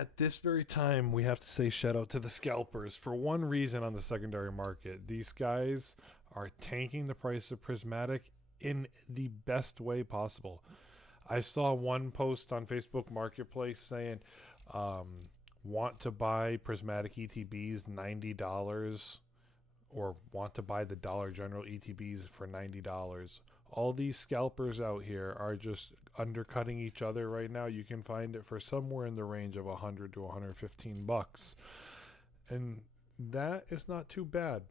at this very time, we have to say shout out to the scalpers for one reason on the secondary market. These guys are tanking the price of Prismatic in the best way possible. I saw one post on Facebook Marketplace saying, want to buy Prismatic ETBs $90 or want to buy the Dollar General ETBs for $90. All these scalpers out here are just undercutting each other right now. You can find it for somewhere in the range of 100 to 115 bucks. And that is not too bad.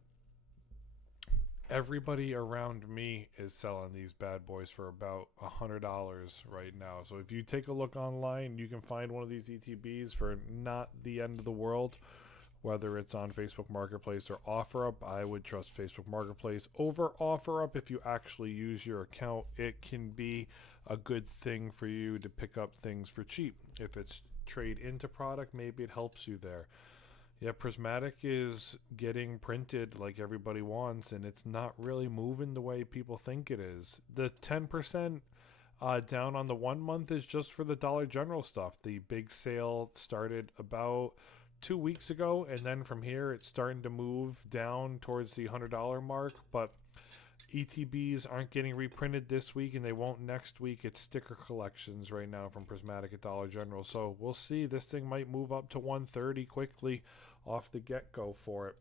Everybody around me is selling these bad boys for about $100 right now. So if you take a look online, you can find one of these ETBs for not the end of the world. Whether it's on Facebook Marketplace or OfferUp, I would trust Facebook Marketplace over OfferUp. If you actually use your account, it can be a good thing for you to pick up things for cheap. If it's trade into product, maybe it helps you there. Yeah, Prismatic is getting printed like everybody wants, and it's not really moving the way people think it is. The 10% down on the 1 month is just for the Dollar General stuff. The big sale started about 2 weeks ago, and then from here it's starting to move down towards the $100 mark, but ETBs aren't getting reprinted this week and they won't next week. It's sticker collections right now from Prismatic at Dollar General, so we'll see. This thing might move up to 130 quickly off the get-go for it.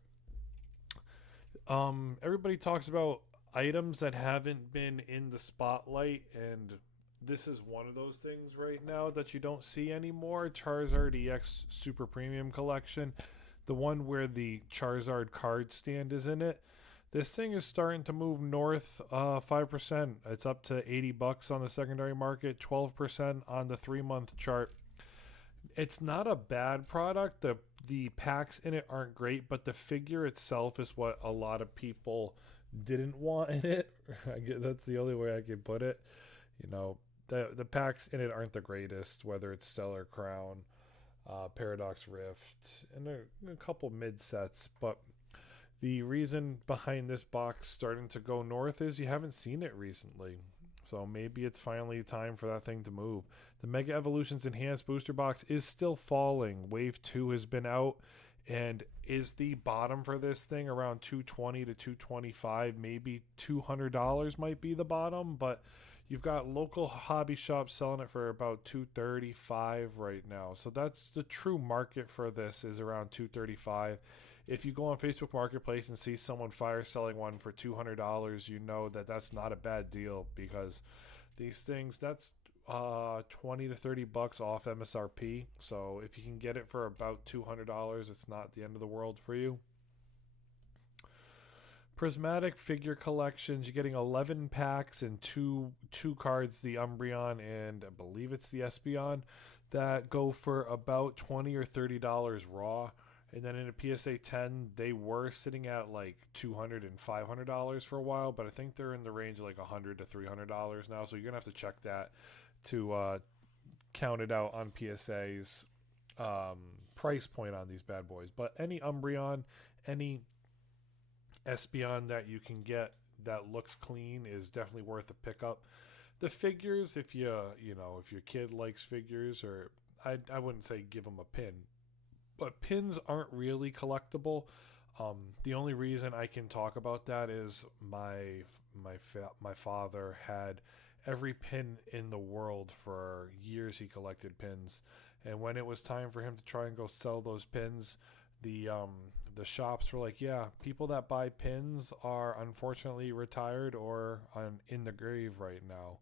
Everybody talks about items that haven't been in the spotlight, and this is one of those things right now that you don't see anymore. Charizard EX Super Premium Collection, the one where the Charizard card stand is in it. This thing is starting to move north 5%. It's up to 80 bucks on the secondary market, 12% on the 3-month chart. It's not a bad product. The packs in it aren't great, but the figure itself is what a lot of people didn't want in it. That's the only way I can put it. You know, the packs in it aren't the greatest, whether it's Stellar Crown, Paradox Rift, and a couple mid sets. But the reason behind this box starting to go north is you haven't seen it recently. So maybe it's finally time for that thing to move. The Mega Evolutions Enhanced Booster Box is still falling. Wave 2 has been out and is the bottom for this thing around 220 to 225. Maybe $200 might be the bottom, but you've got local hobby shops selling it for about $235 right now. So that's the true market for this, is around $235. If you go on Facebook Marketplace and see someone fire selling one for $200, you know that that's not a bad deal, because these things, that's 20 to 30 bucks off MSRP. So if you can get it for about $200, it's not the end of the world for you. Prismatic figure collections, you're getting 11 packs and two cards, the Umbreon and I believe it's the Espeon, that go for about $20 or $30 raw. And then in a PSA 10, they were sitting at like $200 and $500 for a while, but I think they're in the range of like $100 to $300 now. So you're gonna have to check that to count it out on PSA's price point on these bad boys. But any Umbreon, any Espeon that you can get that looks clean is definitely worth a pickup. The figures, if if your kid likes figures, or I wouldn't say give them a pin, but pins aren't really collectible. The only reason I can talk about that is my father had every pin in the world for years. He collected pins, and when it was time for him to try and go sell those pins, the shops were like, yeah, people that buy pins are unfortunately retired or in the grave right now.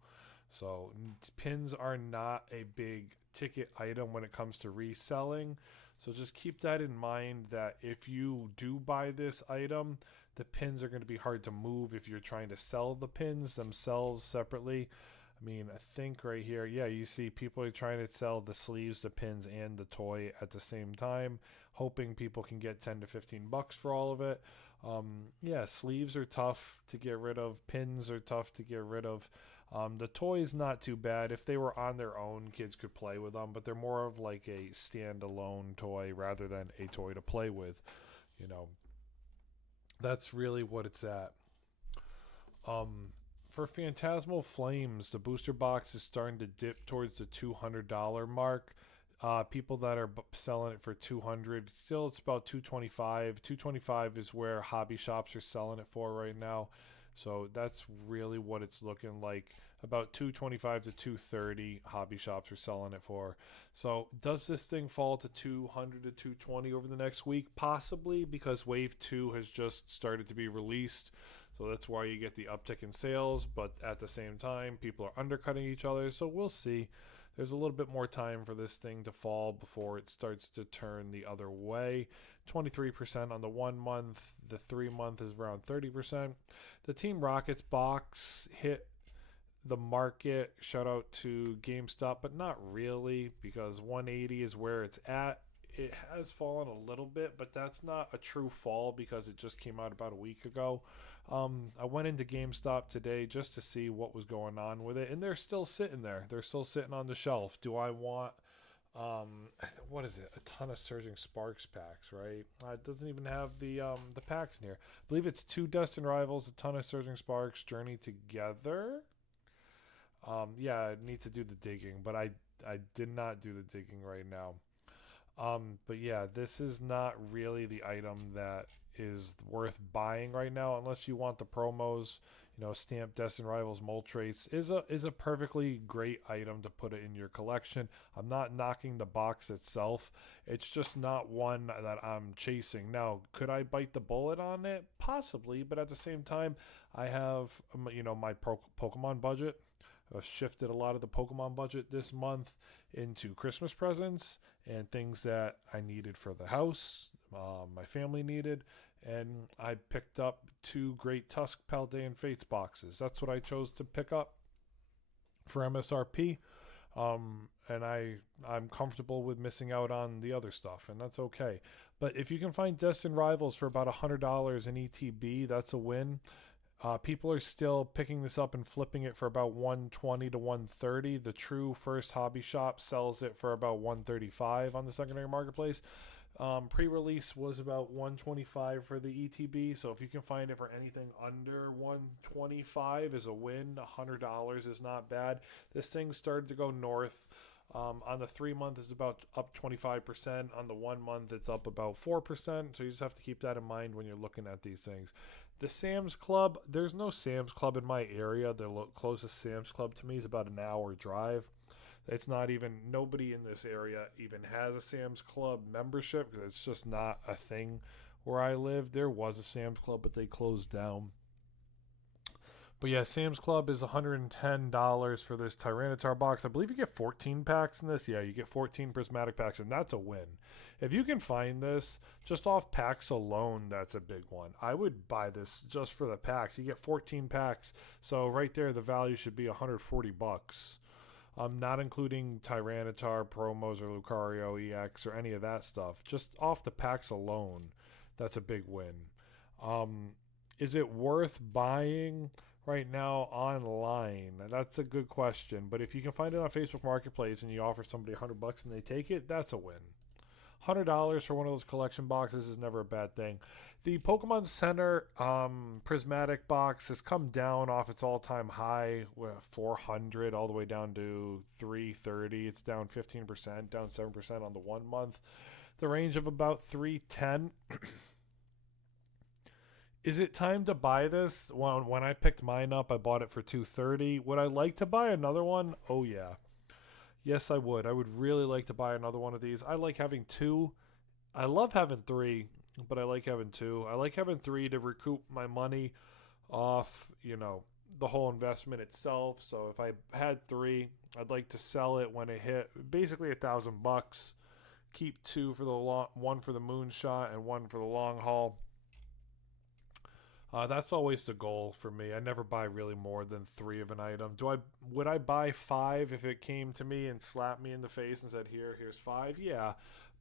So pins are not a big ticket item when it comes to reselling. So just keep that in mind, that if you do buy this item, the pins are going to be hard to move if you're trying to sell the pins themselves separately. I mean, I think right here, yeah, you see people are trying to sell the sleeves, the pins, and the toy at the same time, hoping people can get 10 to 15 bucks for all of it. Yeah, sleeves are tough to get rid of. Pins are tough to get rid of. The toys not too bad. If they were on their own, kids could play with them, but they're more of like a standalone toy rather than a toy to play with. You know, that's really what it's at. For Phantasmal Flames, the booster box is starting to dip towards the $200 mark. People that are selling it for 200, still it's about 225. 225 is where hobby shops are selling it for right now. So that's really what it's looking like. About 225 to 230 hobby shops are selling it for. So does this thing fall to 200 to 220 over the next week? Possibly, because Wave 2 has just started to be released. So that's why you get the uptick in sales, but at the same time, people are undercutting each other. So we'll see. There's a little bit more time for this thing to fall before it starts to turn the other way. 23% on the 1 month. The 3 month is around 30%. The Team Rockets box hit the market. Shout out to GameStop, but not really, because 180 is where it's at. It has fallen a little bit, but that's not a true fall because it just came out about a week ago. I went into GameStop today just to see what was going on with it, and they're still sitting there. They're still sitting on the shelf. Do I want, what is it? A ton of Surging Sparks packs, right? It doesn't even have the packs in here. I believe it's 2 Destined Rivals, a ton of Surging Sparks, Journey Together. Yeah, I need to do the digging, but I did not do the digging right now. But yeah, this is not really the item that is worth buying right now unless you want the promos. You know, Stamped Destined Rivals Moltres is a perfectly great item to put it in your collection. I'm not knocking the box itself. It's just not one that I'm chasing. Now, could I bite the bullet on it? Possibly, but at the same time, I have my Pokemon budget. I've shifted a lot of the Pokemon budget this month into Christmas presents and things that I needed for the house, my family needed, and I picked up 2 Great Tusk Paldean Fates boxes. That's what I chose to pick up for MSRP, and I'm comfortable with missing out on the other stuff, and that's okay. But if you can find Destined Rivals for about $100 in ETB, that's a win. People are still picking this up and flipping it for about 120 to 130. The true first hobby shop sells it for about 135 on the secondary marketplace. Pre-release was about 125 for the ETB, so if you can find it for anything under 125 is a win. $100 is not bad. This thing started to go north. On the 3 month is about up 25%. On the 1 month it's up about 4%. So you just have to keep that in mind when you're looking at these things. The Sam's Club, there's no Sam's Club in my area. The closest Sam's Club to me is about an hour drive. It's not even, nobody in this area even has a Sam's Club membership because it's just not a thing where I live. There was a Sam's Club, but they closed down. But yeah, Sam's Club is $110 for this Tyranitar box. I believe you get 14 packs in this. Yeah, you get 14 prismatic packs, and that's a win. If you can find this, just off packs alone, that's a big one. I would buy this just for the packs. You get 14 packs, so right there, the value should be $140. Not including Tyranitar, promos, or Lucario EX, or any of that stuff. Just off the packs alone, that's a big win. Is it worth buying right now online? That's a good question, but if you can find it on Facebook Marketplace and you offer somebody $100 and they take it, that's a win. $100 for one of those collection boxes is never a bad thing. The Pokemon Center Prismatic box has come down off its all-time high, 400 all the way down to 330. It's down 15%, down 7% on the 1 month. The range of about 310. Is it time to buy this? When I picked mine up, I bought it for 230. Would I like to buy another one? Oh yeah. Yes, I would. I would really like to buy another one of these. I like having 2. I love having 3, but I like having 2. I like having 3 to recoup my money off, the whole investment itself. So if I had 3, I'd like to sell it when it hit basically $1,000. Keep 2 for the one for the moonshot and 1 for the long haul. That's always the goal for me. I never buy really more than 3 of an item. Would I buy 5 if it came to me and slapped me in the face and said, here's 5? Yeah,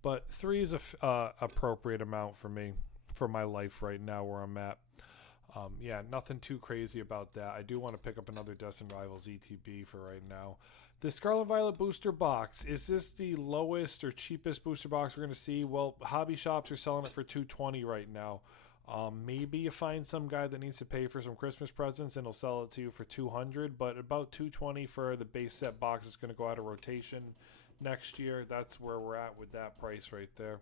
but 3 is a appropriate amount for me, for my life right now where I'm at. Yeah, nothing too crazy about that. I do want to pick up another Destined Rivals ETB for right now. The Scarlet Violet booster box, is this the lowest or cheapest booster box we're going to see? Well, hobby shops are selling it for $220 right now. Maybe you find some guy that needs to pay for some Christmas presents and he'll sell it to you for $200, but about $220 for the base set box is going to go out of rotation next year. That's where we're at with that price right there.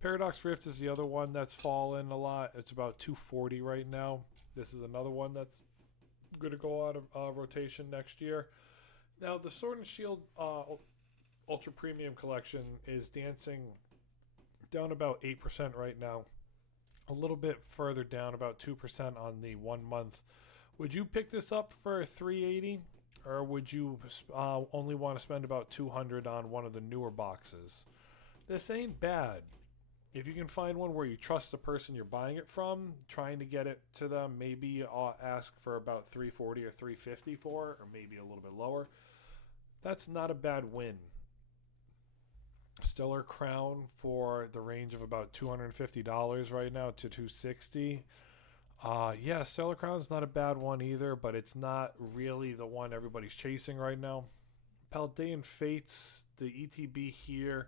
Paradox Rift is the other one that's fallen a lot. It's about 240 right now. This is another one that's going to go out of rotation next year. Now, the Sword and Shield Ultra Premium Collection is dancing down about 8% right now. A little bit further down, about 2% on the 1 month. Would you pick this up for $380, or would you only want to spend about $200 on one of the newer boxes? This ain't bad. If you can find one where you trust the person you're buying it from, trying to get it to them, maybe ask for about $340 or $350 for, or maybe a little bit lower. That's not a bad win. Stellar Crown for the range of about $250 right now to $260. Yeah, Stellar Crown's not a bad one either, but it's not really the one everybody's chasing right now. Paldean Fates, the ETB here.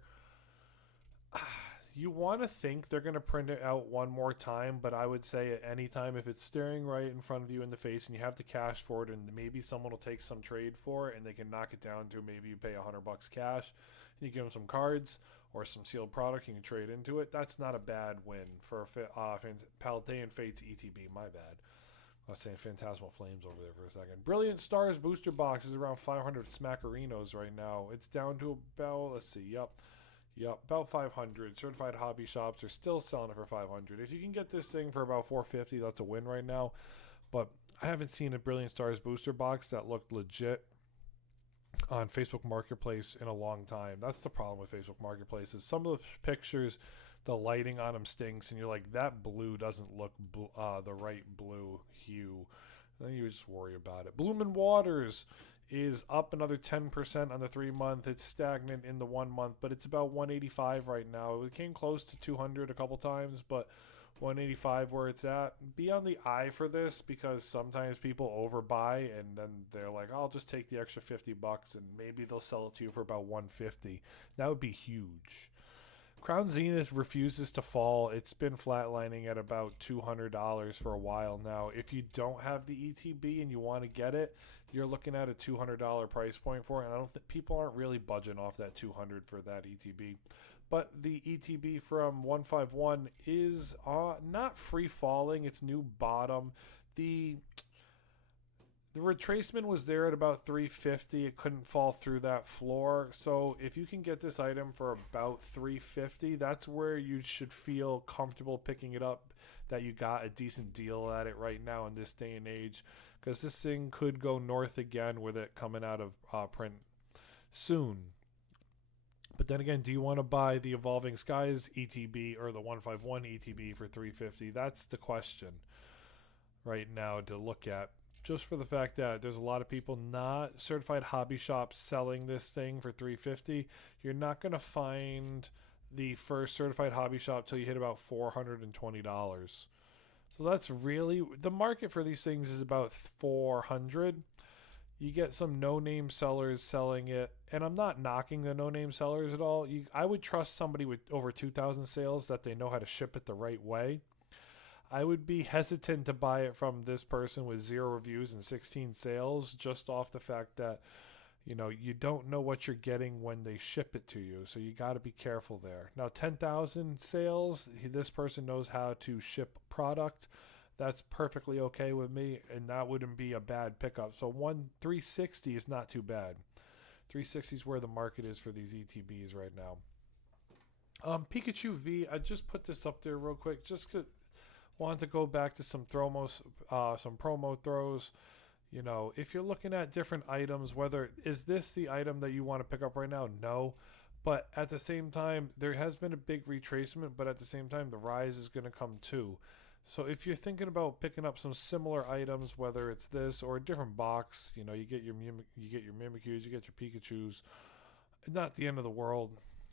You want to think they're going to print it out one more time, but I would say at any time, if it's staring right in front of you in the face and you have the cash for it, and maybe someone will take some trade for it and they can knock it down to maybe you pay $100 cash, and you give them some cards or some sealed product, you can trade into it. That's not a bad win for Paldean Fates ETB. My bad. I was saying Phantasmal Flames over there for a second. Brilliant Stars booster box is around 500 Smackerinos right now. It's down to about, let's see, Yep, about 500. Certified hobby shops are still selling it for 500. If you can get this thing for about 450, that's a win right now. But I haven't seen a Brilliant Stars booster box that looked legit on Facebook Marketplace in a long time. That's the problem with Facebook Marketplace is some of the pictures, the lighting on them stinks, and you're like, that blue doesn't look the right blue hue. Then you just worry about it. Bloomin' Waters is up another 10% on the 3 month. It's stagnant in the 1 month, but it's about 185 right now. It came close to 200 a couple times, but 185 where it's at. Be on the eye for this because sometimes people overbuy and then they're like, I'll just take the extra $50 and maybe they'll sell it to you for about 150. That would be huge. Crown Zenith refuses to fall. It's been flatlining at about $200 for a while now. If you don't have the ETB and you want to get it, you're looking at a $200 price point for it. And I don't think people aren't really budging off that $200 for that ETB. But the ETB from 151 is not free falling. It's new bottom. The retracement was there at about 350. It couldn't fall through that floor. So if you can get this item for about 350, that's where you should feel comfortable picking it up, that you got a decent deal at it right now in this day and age. Because this thing could go north again with it coming out of print soon. But then again, do you want to buy the Evolving Skies ETB or the 151 ETB for 350? That's the question right now to look at. Just for the fact that there's a lot of people not certified hobby shops selling this thing for 350. You're not going to find the first certified hobby shop till you hit about $420. So that's really the market for these things is about 400. You get some no-name sellers selling it, and I'm not knocking the no-name sellers at all. I would trust somebody with over 2,000 sales that they know how to ship it the right way. I would be hesitant to buy it from this person with 0 reviews and 16 sales just off the fact that, you don't know what you're getting when they ship it to you. So you got to be careful there. Now, 10,000 sales, this person knows how to ship product. That's perfectly okay with me, and that wouldn't be a bad pickup. So 360 is not too bad. 360 is where the market is for these ETBs right now. Pikachu V, I just put this up there real quick just because wanted to go back to some promo throws. If you're looking at different items, is this the item that you want to pick up right now? No. But at the same time, there has been a big retracement, but at the same time, the rise is going to come too. So if you're thinking about picking up some similar items, whether it's this or a different box, you get your Mimikyus, you get your Pikachus, not the end of the world.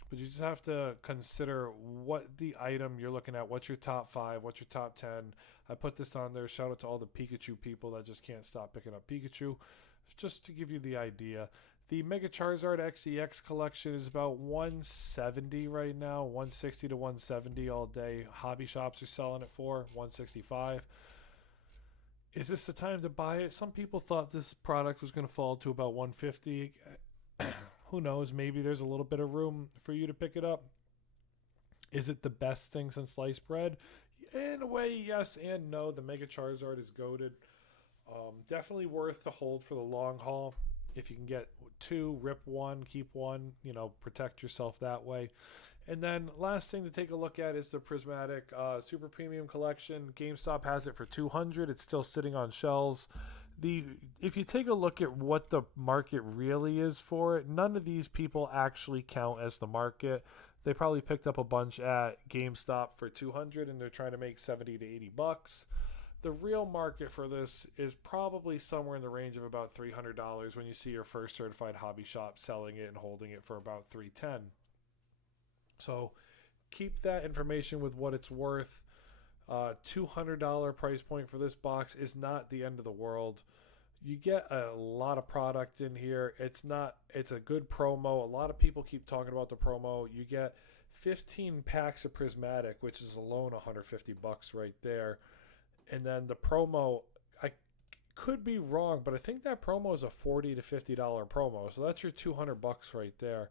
But you just have to consider what the item you're looking at, what's your top 5, what's your top 10. I put this on there. Shout out to all the Pikachu people that just can't stop picking up Pikachu. Just to give you the idea. The Mega Charizard XEX collection is about 170 right now, 160 to 170 all day. Hobby shops are selling it for 165. Is this the time to buy it? Some people thought this product was going to fall to about 150. Who knows? Maybe there's a little bit of room for you to pick it up. Is it the best thing since sliced bread? In a way, yes and no. The Mega Charizard is goated. Definitely worth the hold for the long haul. If you can get two, rip one, keep one, protect yourself that way. And then last thing to take a look at is the Prismatic Super Premium Collection. GameStop has it for $200. It's still sitting on shelves. If you take a look at what the market really is for it, none of these people actually count as the market. They probably picked up a bunch at GameStop for $200 and they're trying to make $70 to $80. The real market for this is probably somewhere in the range of about $300 when you see your first certified hobby shop selling it and holding it for about $310. So keep that information with what it's worth. $200 price point for this box is not the end of the world. You get a lot of product in here. It's a good promo. A lot of people keep talking about the promo. You get 15 packs of Prismatic, which is alone $150 right there. And then the promo, I could be wrong, but I think that promo is a $40 to $50 promo. So that's your $200 right there.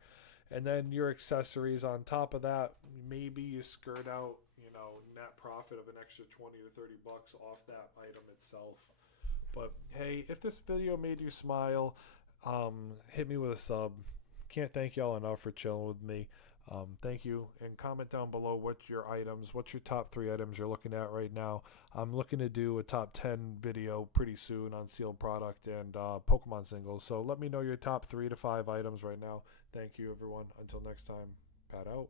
And then your accessories on top of that, maybe you skirt out, net profit of an extra $20 to $30 off that item itself. But hey, if this video made you smile, hit me with a sub. Can't thank y'all enough for chilling with me. Thank you, and comment down below what's your top 3 items you're looking at right now. I'm looking to do a top 10 video pretty soon on sealed product and Pokemon singles. So let me know your top 3 to 5 items right now. Thank you, everyone. Until next time, Pat out.